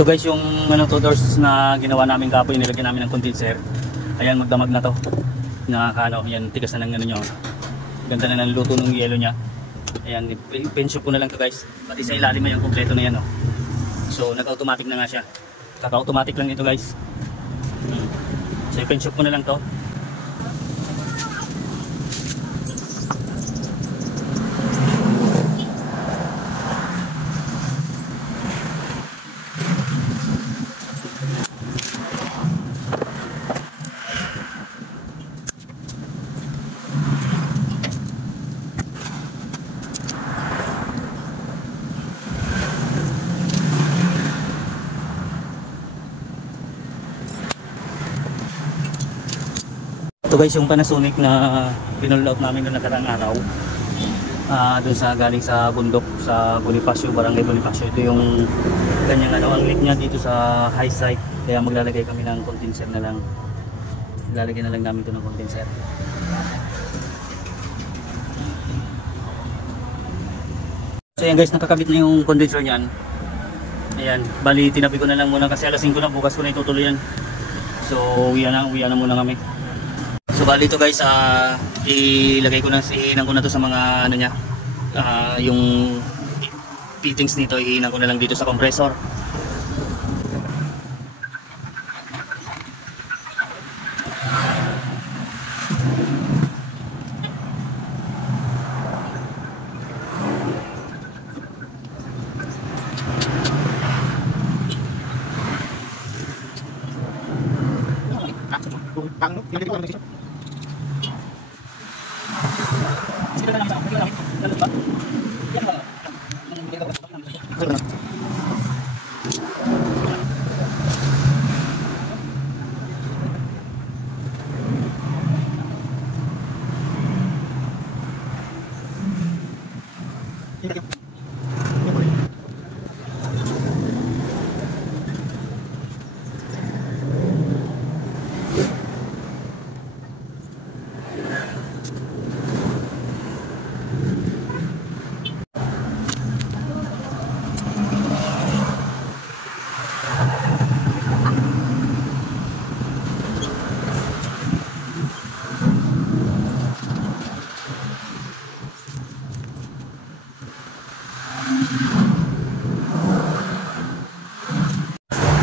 Ito guys yung ano, two doors na ginawa namin kapoy, nilagyan namin ng condenser. Ayan, magdamag na to. Nakakaano, yan, tigas na ng ano nyo. Ganda na ng luto ng yelo nya. Ayan, penshop ko na lang to guys. Pati sa ilalim na yung kompleto na yan, oh. So nag-automatic na nga siya. Kaka-automatic lang ito guys. So penshop ko na lang to. Ito guys yung Panasonic na pinull out namin noong nakarang araw. Doon sa galing sa bundok sa Bonifacio, Barangay Bonifacio. Ito yung kanyang ano, ang leak niya dito sa high site. Kaya maglalagay kami ng condenser na lang. Lalagay na lang namin ito ng condenser. So yan guys, nakakabit na yung condenser niyan. Ayan, bali tinabi ko na lang muna kasi alas 5 na, bukas ko na itutuloy yan. So uwi na muna kami. So bali ito guys, ilagay ko na, ihinan ko na to sa mga ano niya, yung fittings nito, ihinan ko na lang dito sa compressor.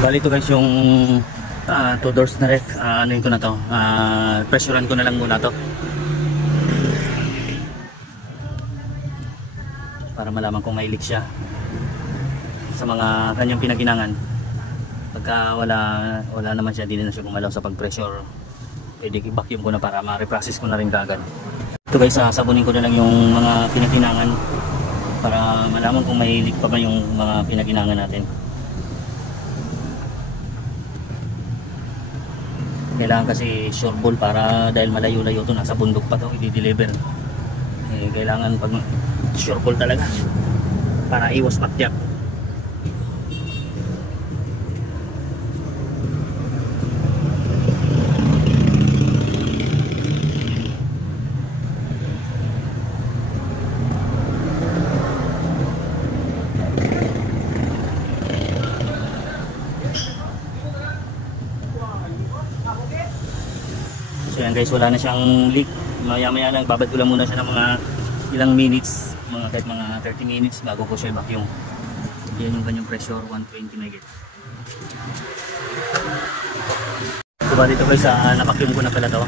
Bali ito guys yung two doors na ref, ano yun ko na to, pressurean ko na lang muna to para malaman kung may leak siya sa mga kanyang pinaginangan. Pagka wala naman siya, hindi na siya gumalaw sa pag-pressure, pwede i-vacuum ko na para ma-reprocess ko na rin kagad. Ito guys, sabunin ko na lang yung mga pinaginangan para malaman kung may leak pa ba yung mga pinaginangan natin. Kailangan kasi sure ball para dahil malayo-layo to, nasa bundok pa to, i-deliver. Kailangan pag sure ball talaga para iwas patyak. So yan guys, wala na siyang leak. Maya-maya lang, babad ko lang muna siya ng mga ilang minutes, kahit mga 30 minutes bago ko siya i-vacuum. Yan yung kanyang pressure, 120 megit. So bali ito guys, na-vacuum ko na pala to.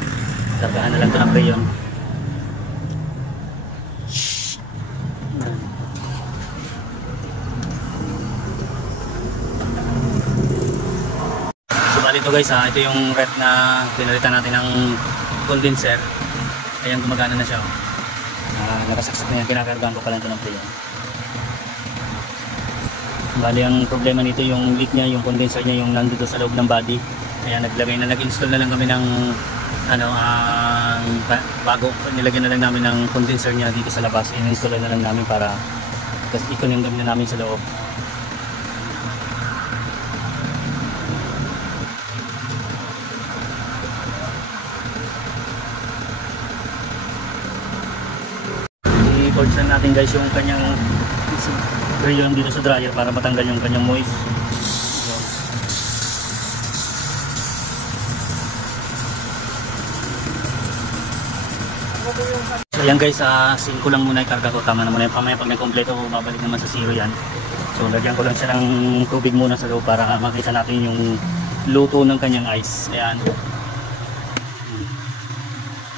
Lagahan na lang ito ng rayon. Ito guys, ito yung ref na pinalitan natin ng condenser. Ayan, gumagana na siya. Nakasaksak na yan, kinakargaan ko pala ito ng playon. Bali ang problema nito yung leak niya, yung condenser niya yung nandito sa loob ng body. Kaya nag-install na lang kami ng bago, nilagyan na lang namin ng condenser niya dito sa labas. In-install na lang namin para ikunin na namin sa loob. I-cords natin guys yung kanyang rayon dito sa dryer para matanggal yung kanyang moist. So, Ayan guys, 5 lang muna ikarga ko. Tama naman yan. Pamaya pag nag-kompleto, babalik naman sa 0 yan. So lagyan ko lang siya ng tubig muna sa loob para makita natin yung luto ng kanyang ice. Ayan.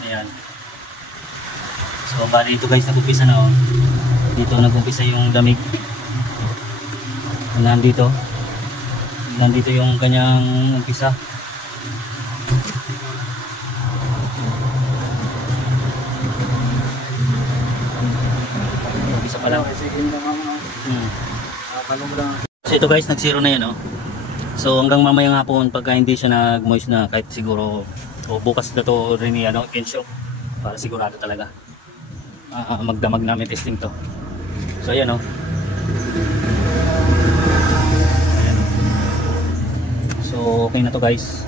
Ayan. So bali ito guys, nag-umpisa na oh. Dito nag-umpisa yung lamig. Nandito yung kanyang umpisa. Umpisa pa lang. So ito guys, nag-0 na yan oh. So hanggang mamayang hapon pagka hindi siya nag-moist na, kahit siguro bukas na to rin ano, pensyo para sigurado talaga. Magdamag namin testing to. So ayan oh. Ayan. So okay na to guys.